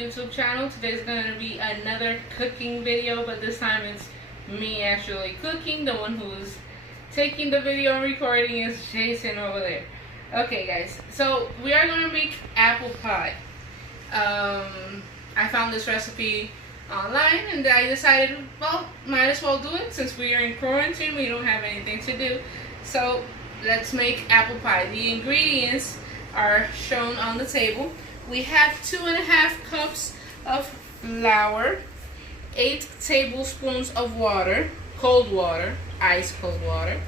YouTube channel. Today's going to be another cooking video, but this time it's me actually cooking. The one who's taking the video and recording is Jason over there. Okay guys, so we are going to make apple pie. I found this recipe online and I decided, well, might as well do it since we are in quarantine. We don't have anything to do. So let's make apple pie. The ingredients are shown on the table. We have 2.5 cups of flour, 8 tablespoons of water, cold water, ice cold water.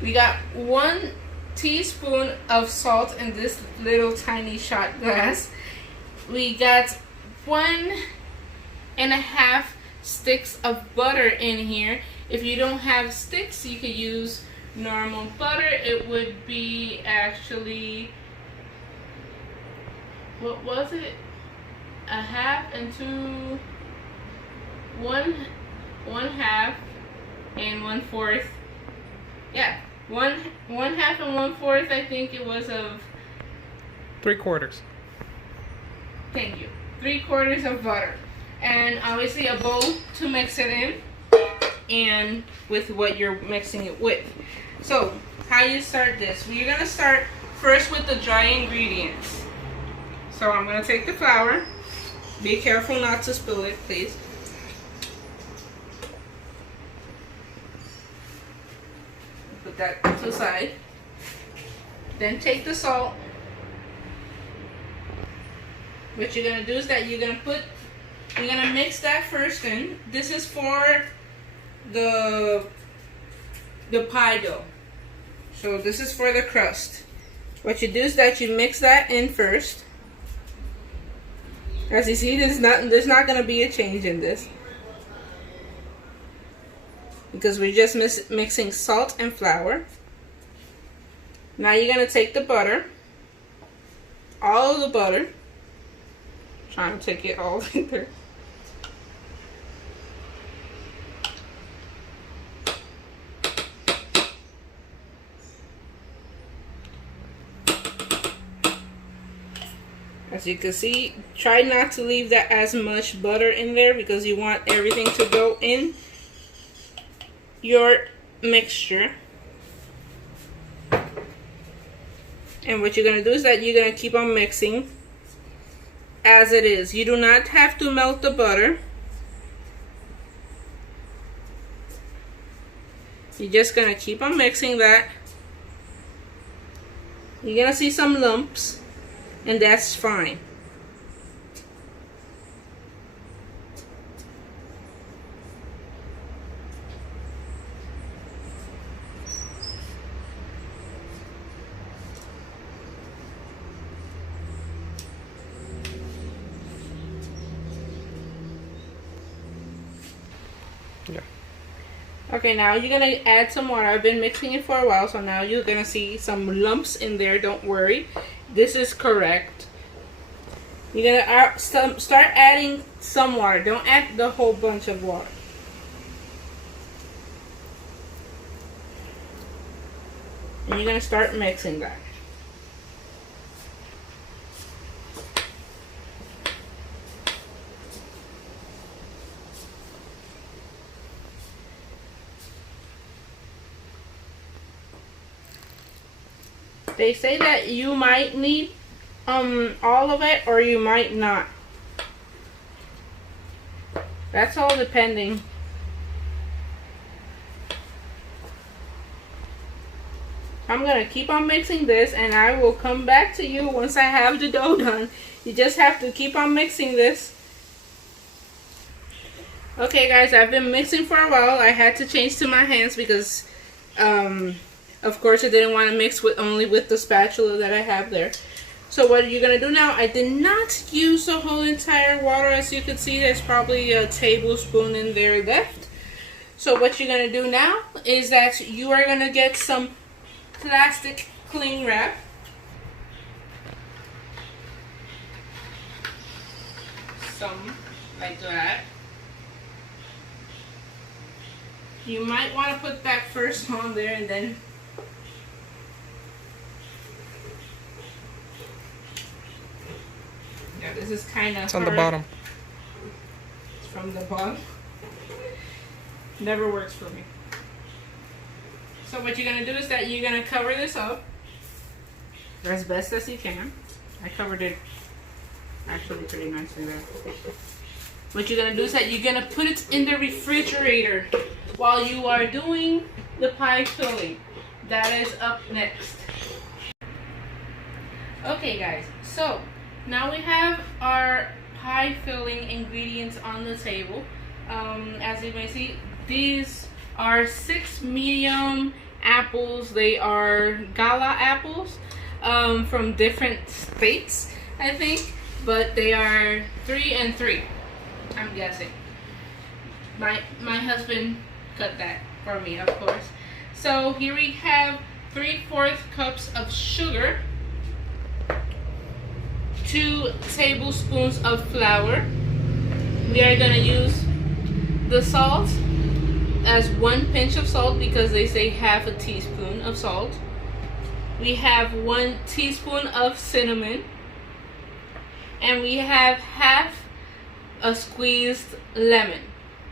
We got 1 teaspoon of salt in this little tiny shot glass. We got 1.5 sticks of butter in here. If you don't have sticks, you could use normal butter. It would be actually, what was it? A half and two, one half and 1/4. Yeah, one half and 1/4. I think it was of 3/4. Thank you. 3/4 of butter, and obviously a bowl to mix it in, and with what you're mixing it with. So, how you start this? We're gonna start first with the dry ingredients. So I'm gonna take the flour. Be careful not to spill it, please. Put that to the side. Then take the salt. What you're gonna do is that you're gonna mix that first in. This is for the pie dough. So this is for the crust. What you do is that you mix that in first. As you see, there's not gonna be a change in this because we're just mixing salt and flour. Now you're gonna take the butter, all of the butter. Trying to take it all in there. As you can see, try not to leave that as much butter in there because you want everything to go in your mixture. And what you're going to do is that you're going to keep on mixing as it is. You do not have to melt the butter. You're just going to keep on mixing that. You're going to see some lumps, and that's fine. Yeah. Okay, now you're gonna add some water. I've been mixing it for a while, so now you're gonna see some lumps in there. Don't worry, this is correct. You're gonna start adding some water. Don't add the whole bunch of water. And you're gonna start mixing that. They say that you might need all of it or you might not. That's all depending. I'm gonna keep on mixing this and I will come back to you once I have the dough done. You just have to keep on mixing this. Okay guys, I've been mixing for a while. I had to change to my hands because of course I didn't want to mix only with the spatula that I have there. So what you're gonna do now, I did not use the whole entire water. As you can see, there's probably a tablespoon in there left. So what you're gonna do now is that you are gonna get some plastic cling wrap. Some like that. You might want to put that first on there and then yeah. This is kind of It's on the bottom. It's from the bottom. Never works for me. So what you're gonna do is that you're gonna cover this up as best as you can. I covered it actually pretty nicely there. What you're gonna do is that you're gonna put it in the refrigerator while you are doing the pie filling. That is up next. Okay guys, so now we have our pie filling ingredients on the table. As you may see, these are 6 medium apples. They are Gala apples from different states, I think, but they are 3 and 3, I'm guessing. My husband cut that for me, of course. So here we have 3/4 cups of sugar, 2 tablespoons of flour. We are gonna use the salt as 1 pinch of salt because they say half a teaspoon of salt. We have 1 teaspoon of cinnamon, and we have half a squeezed lemon.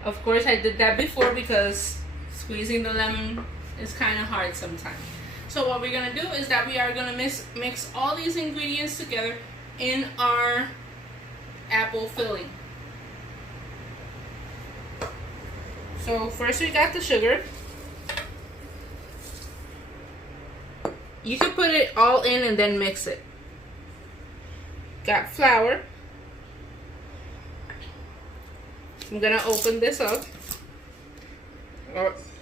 Of course, I did that before because squeezing the lemon is kind of hard sometimes. So what we're gonna do is that we are gonna mix all these ingredients together in our apple filling. So first we got the sugar. You can put it all in and then mix it. Got flour. I'm gonna open this up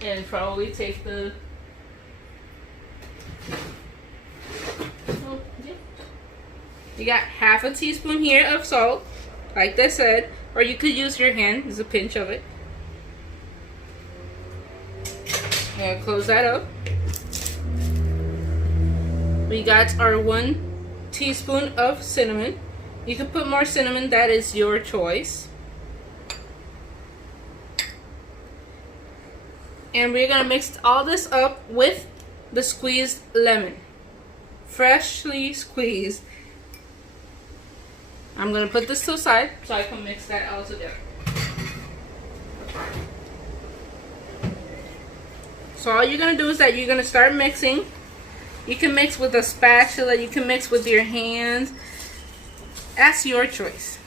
and probably take the You got half a teaspoon here of salt, like I said, or you could use your hand. There's a pinch of it. And close that up. We got our 1 teaspoon of cinnamon. You can put more cinnamon, that is your choice. And we're gonna mix all this up with the squeezed lemon. Freshly squeezed. I'm gonna put this to the side so I can mix that all together. So all you're gonna do is that you're gonna start mixing. You can mix with a spatula, you can mix with your hands. That's your choice.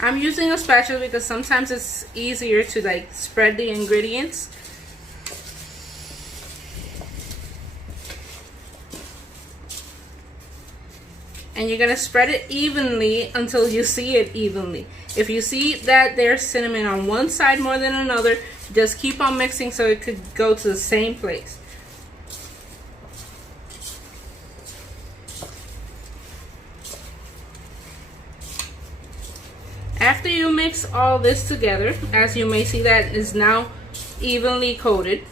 I'm using a spatula because sometimes it's easier to like spread the ingredients. And you're gonna spread it evenly until you see it evenly. If you see that there's cinnamon on one side more than another, just keep on mixing so it could go to the same place. After you mix all this together, as you may see, that is now evenly coated.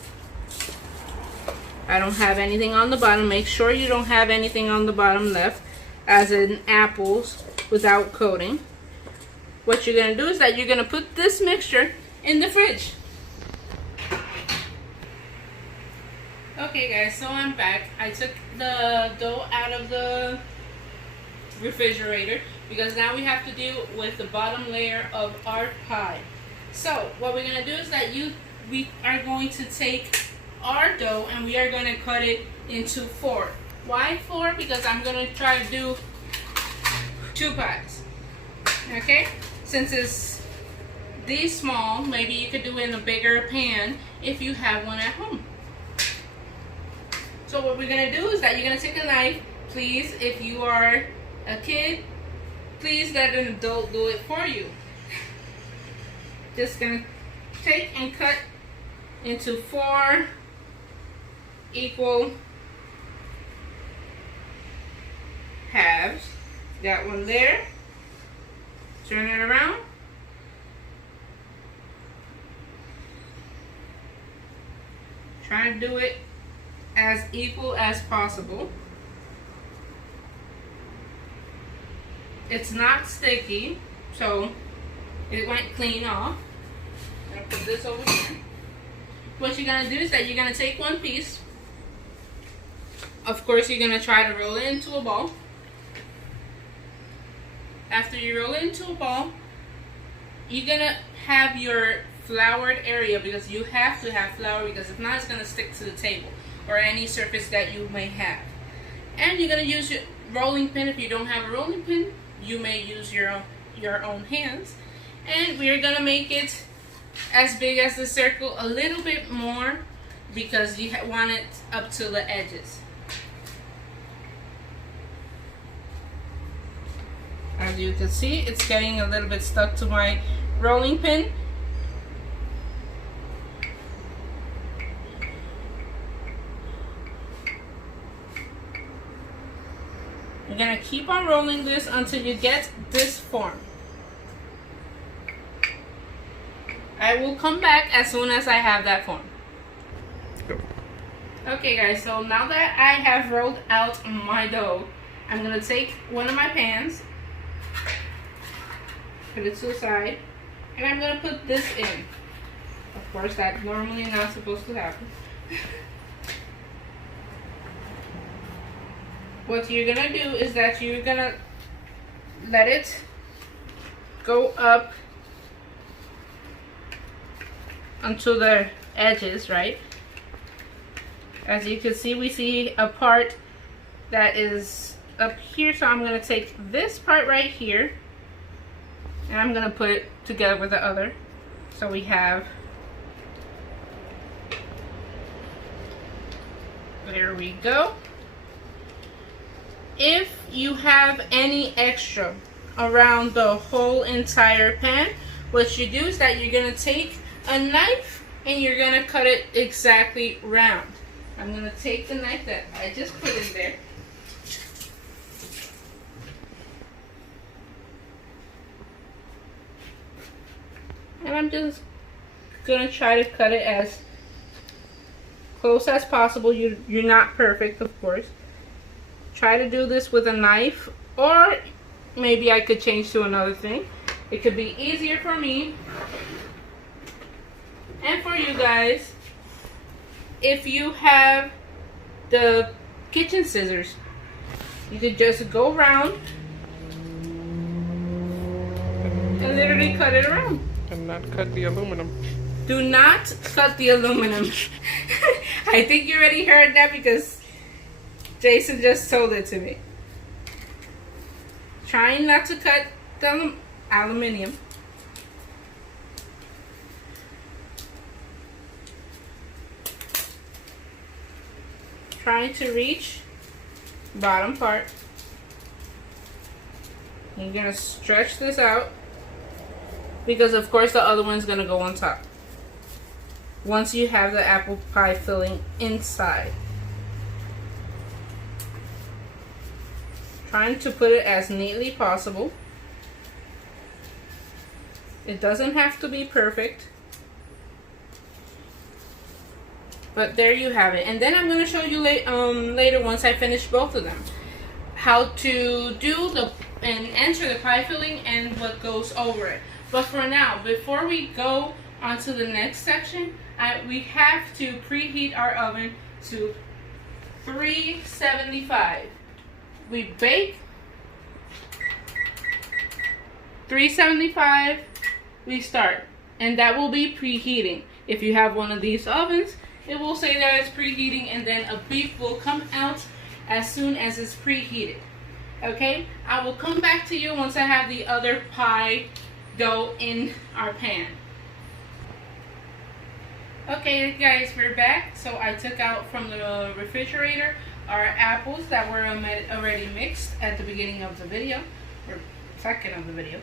I don't have anything on the bottom. Make sure you don't have anything on the bottom left, as in apples without coating. What you're gonna do is that you're gonna put this mixture in the fridge. Okay guys, so I'm back. I took the dough out of the refrigerator because now we have to deal with the bottom layer of our pie. So what we're gonna do is that we are going to take our dough and we are gonna cut it into 4. Why 4? Because I'm gonna try to do 2 pies. Okay? Since it's this small, maybe you could do it in a bigger pan if you have one at home. So what we're gonna do is that you're gonna take a knife. Please, if you are a kid, please let an adult do it for you. Just gonna take and cut into 4 equal halves. Got one there. Turn it around. Try to do it as equal as possible. It's not sticky, so it went clean off. I'm gonna put this over here. What you're gonna do is that you're gonna take one piece. Of course, you're gonna try to roll it into a ball. after you roll it into a ball, you're gonna have your floured area, because you have to have flour, because if not, it's gonna stick to the table or any surface that you may have. And you're gonna use your rolling pin. If you don't have a rolling pin, you may use your own hands. And we're gonna make it as big as the circle, a little bit more, because you want it up to the edges. As you can see, it's getting a little bit stuck to my rolling pin. You're gonna keep on rolling this until you get this form. I will come back as soon as I have that form. Go. Okay guys, so now that I have rolled out my dough, I'm gonna take one of my pans, put it to the side, and I'm gonna put this in. Of course, that's normally not supposed to happen. What you're gonna do is that you're gonna let it go up onto the edges, right? As you can see, we see a part that is up here, so I'm gonna take this part right here and I'm gonna put it together with the other. So we have, there we go. If you have any extra around the whole entire pan, what you do is that you're gonna take a knife and you're gonna cut it exactly round. I'm gonna take the knife that I just put in there. And I'm just gonna try to cut it as close as possible. You're not perfect, of course. Try to do this with a knife, or maybe I could change to another thing. It could be easier for me and for you guys if you have the kitchen scissors. You could just go around and literally cut it around. And not cut the aluminum. Do not cut the aluminum. I think you already heard that because Jason just told it to me. Trying not to cut the aluminum. Trying to reach bottom part. You're gonna stretch this out because of course the other one's gonna go on top once you have the apple pie filling inside. Trying to put it as neatly possible. It doesn't have to be perfect, but there you have it. And then I'm going to show you later, once I finish both of them, how to do and enter the pie filling and what goes over it. But for now, before we go on to the next section, we have to preheat our oven to 375. We bake 375, we start, and that will be preheating. If you have one of these ovens, it will say that it's preheating, and then a beep will come out as soon as it's preheated. Okay, I will come back to you once I have the other pie dough in our pan. Okay guys, we're back. So I took out from the refrigerator our apples that were already mixed at the beginning of the video, or second of the video.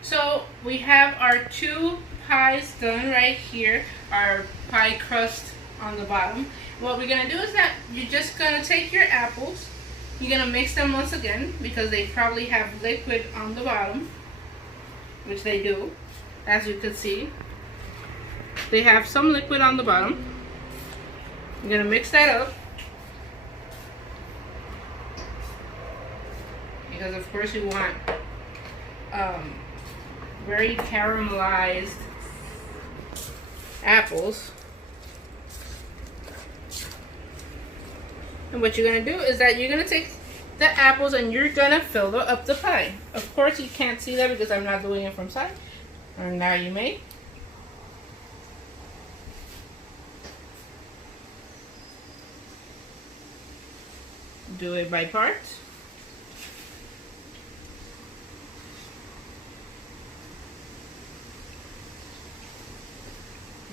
So we have our two pies done right here, our pie crust on the bottom. What we're gonna do is that you're just gonna take your apples, you're gonna mix them once again because they probably have liquid on the bottom, which they do, as you can see. They have some liquid on the bottom. You're gonna mix that up. Because of course you want very caramelized apples. And what you're gonna do is that you're gonna take the apples and you're gonna fill up the pie. Of course you can't see that because I'm not doing it from side. And now you may. Do it by parts.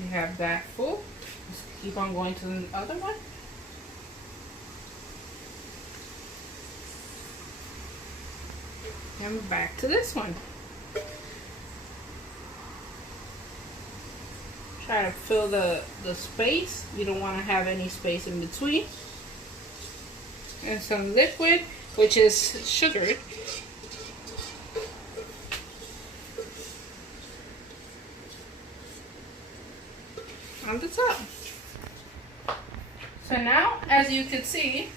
You have that full. Just keep on going to the other one. And back to this one. Try to fill the space. You don't want to have any space in between. And some liquid, which is sugar. On the top. So now, as you can see,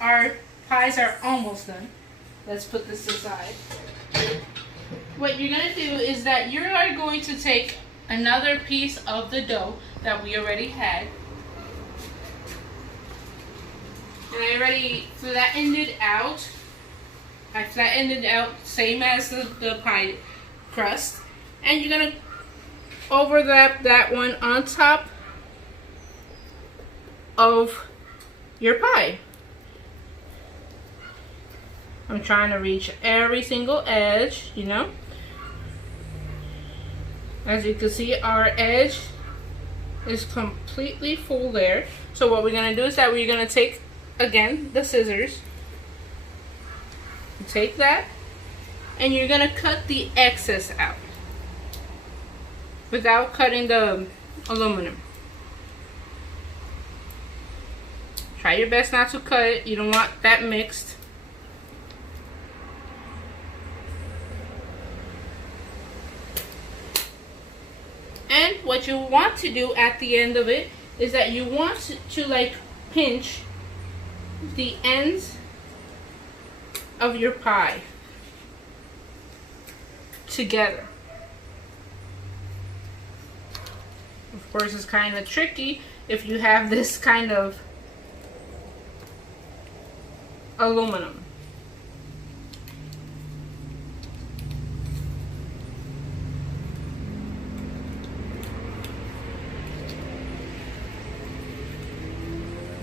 our pies are almost done. Let's put this aside. What you're going to do is that you are going to take another piece of the dough that we already had. And I already flattened it out. I flattened it out, same as the pie crust. And you're going to overlap that one on top of your pie. I'm trying to reach every single edge, you know. As you can see, our edge is completely full there. So what we're going to do is that we're going to take, again, the scissors. Take that, and you're going to cut the excess out without cutting the aluminum. Try your best not to cut it. You don't want that mixed. And what you want to do at the end of it is that you want to like pinch the ends of your pie together. Of course, it's kind of tricky if you have this kind of aluminum.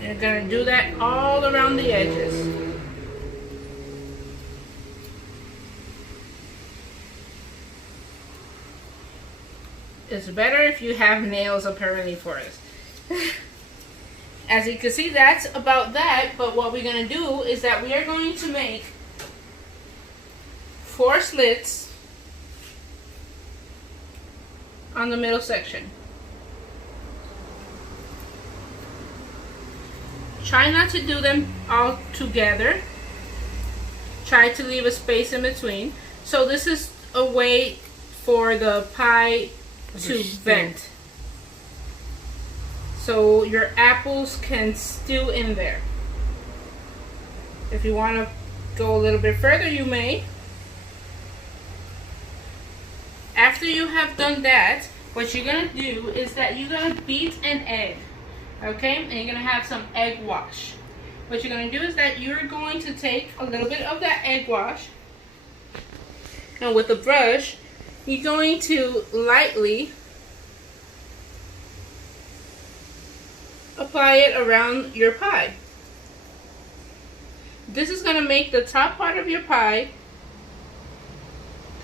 You're going to do that all around the edges. It's better if you have nails apparently for us. As you can see, that's about that, but what we're going to do is that we are going to make 4 slits on the middle section. Try not to do them all together. Try to leave a space in between. So this is a way for the pie to vent. So your apples can stew in there. If you want to go a little bit further, you may. After you have done that, what you're going to do is that you're going to beat an egg. Okay, and you're going to have some egg wash. What you're going to do is that you're going to take a little bit of that egg wash, and with a brush, you're going to lightly apply it around your pie. This is going to make the top part of your pie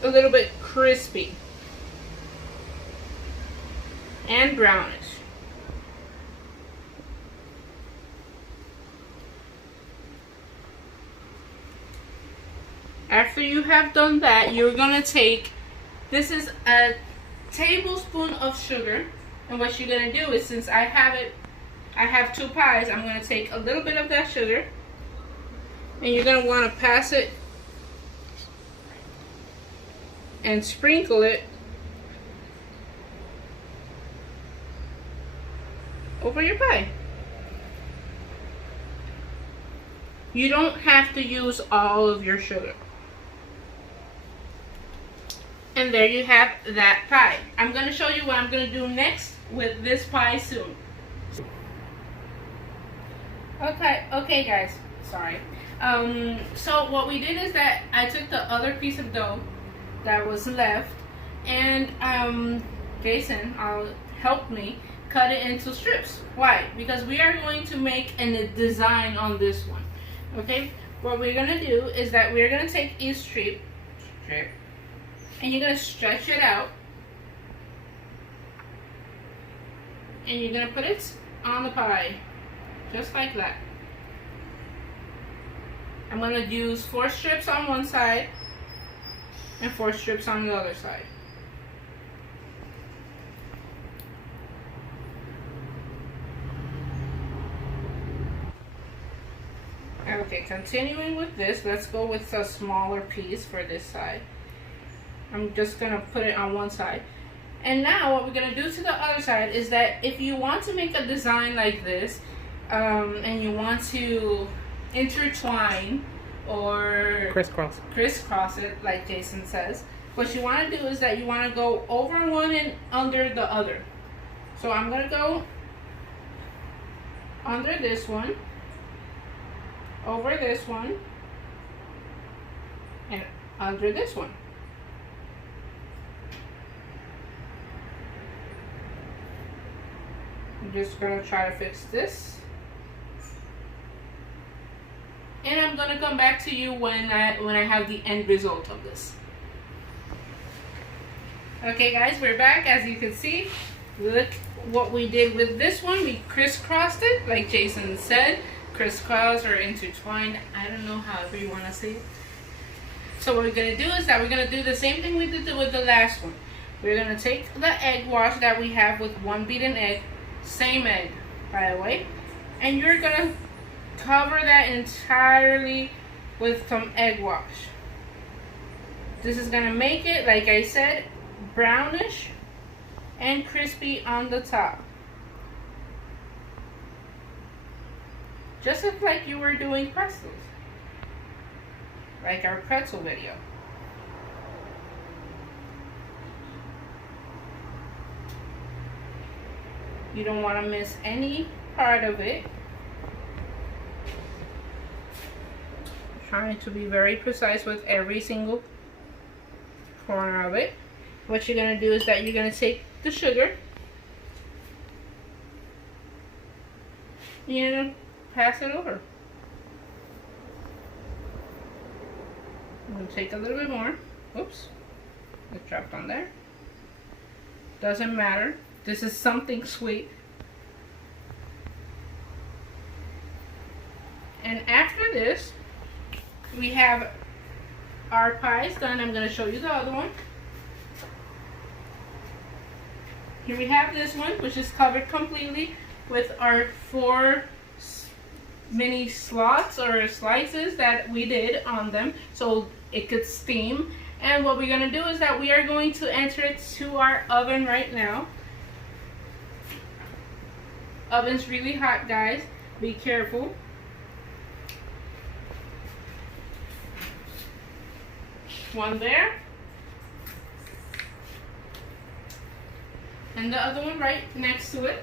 a little bit crispy and brownish. After you have done that, you're going to take, this is a tablespoon of sugar, and what you're going to do is, since I have 2 pies, I'm going to take a little bit of that sugar, and you're going to want to pass it and sprinkle it over your pie. You don't have to use all of your sugar. And there you have that pie. I'm going to show you what I'm going to do next with this pie soon. Okay guys. Sorry. So what we did is that I took the other piece of dough that was left, and Jason helped me cut it into strips. Why? Because we are going to make a design on this one. Okay? What we're gonna do is that we're gonna take each strip, and you're gonna stretch it out, and you're gonna put it on the pie, just like that. I'm going to use 4 strips on one side and 4 strips on the other side. Okay, continuing with this, let's go with a smaller piece for this side. I'm just going to put it on one side. And now what we're going to do to the other side is that if you want to make a design like this, and you want to intertwine or crisscross it, like Jason says, what you want to do is that you want to go over one and under the other. So I'm going to go under this one, over this one, and under this one. I'm just going to try to fix this. And I'm gonna come back to you when I have the end result of this. Okay guys, we're back. As you can see, look what we did with this one. We crisscrossed it, like Jason said. Crisscross or intertwined. I don't know however you wanna say it. So what we're gonna do is that we're gonna do the same thing we did with the last one. We're gonna take the egg wash that we have with 1 beaten egg, same egg by the way, and you're gonna cover that entirely with some egg wash. This is gonna make it, like I said, brownish and crispy on the top. Just like you were doing pretzels, like our pretzel video. You don't want to miss any part of it. Trying to be very precise with every single corner of it. What you're going to do is that you're going to take the sugar, you're going to pass it over. I'm going to take a little bit more. Oops, it dropped on there. Doesn't matter. This is something sweet. And after this, we have our pies done. I'm going to show you the other one. Here we have this one, which is covered completely with our 4 mini slots or slices that we did on them so it could steam. And what we're going to do is that we are going to enter it to our oven right now. Oven's really hot, guys. Be careful. One there. And the other one right next to it.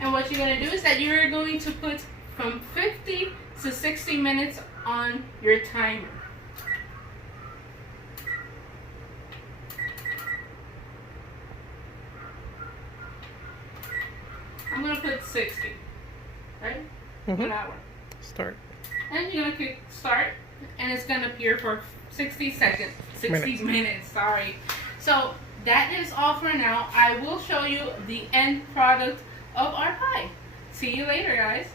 And what you're going to do is that you're going to put from 50 to 60 minutes on your timer. I'm going to put 60, right? An hour. Start. And you're going to click start, and it's going to appear for 60 seconds. 60 minutes, sorry. So that is all for now. I will show you the end product of our pie. See you later, guys.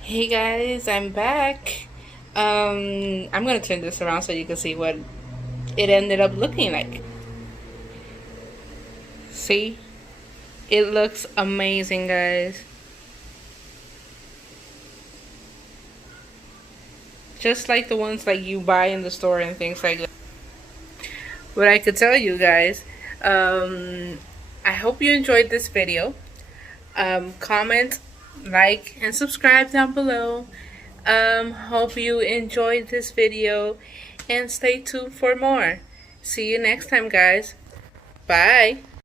Hey guys, I'm back. I'm going to turn this around so you can see what it ended up looking like. See? It looks amazing, guys. Just like the ones like you buy in the store and things like that. What I could tell you guys, I hope you enjoyed this video. Comment, like, and subscribe down below. Hope you enjoyed this video and stay tuned for more. See you next time, guys. Bye.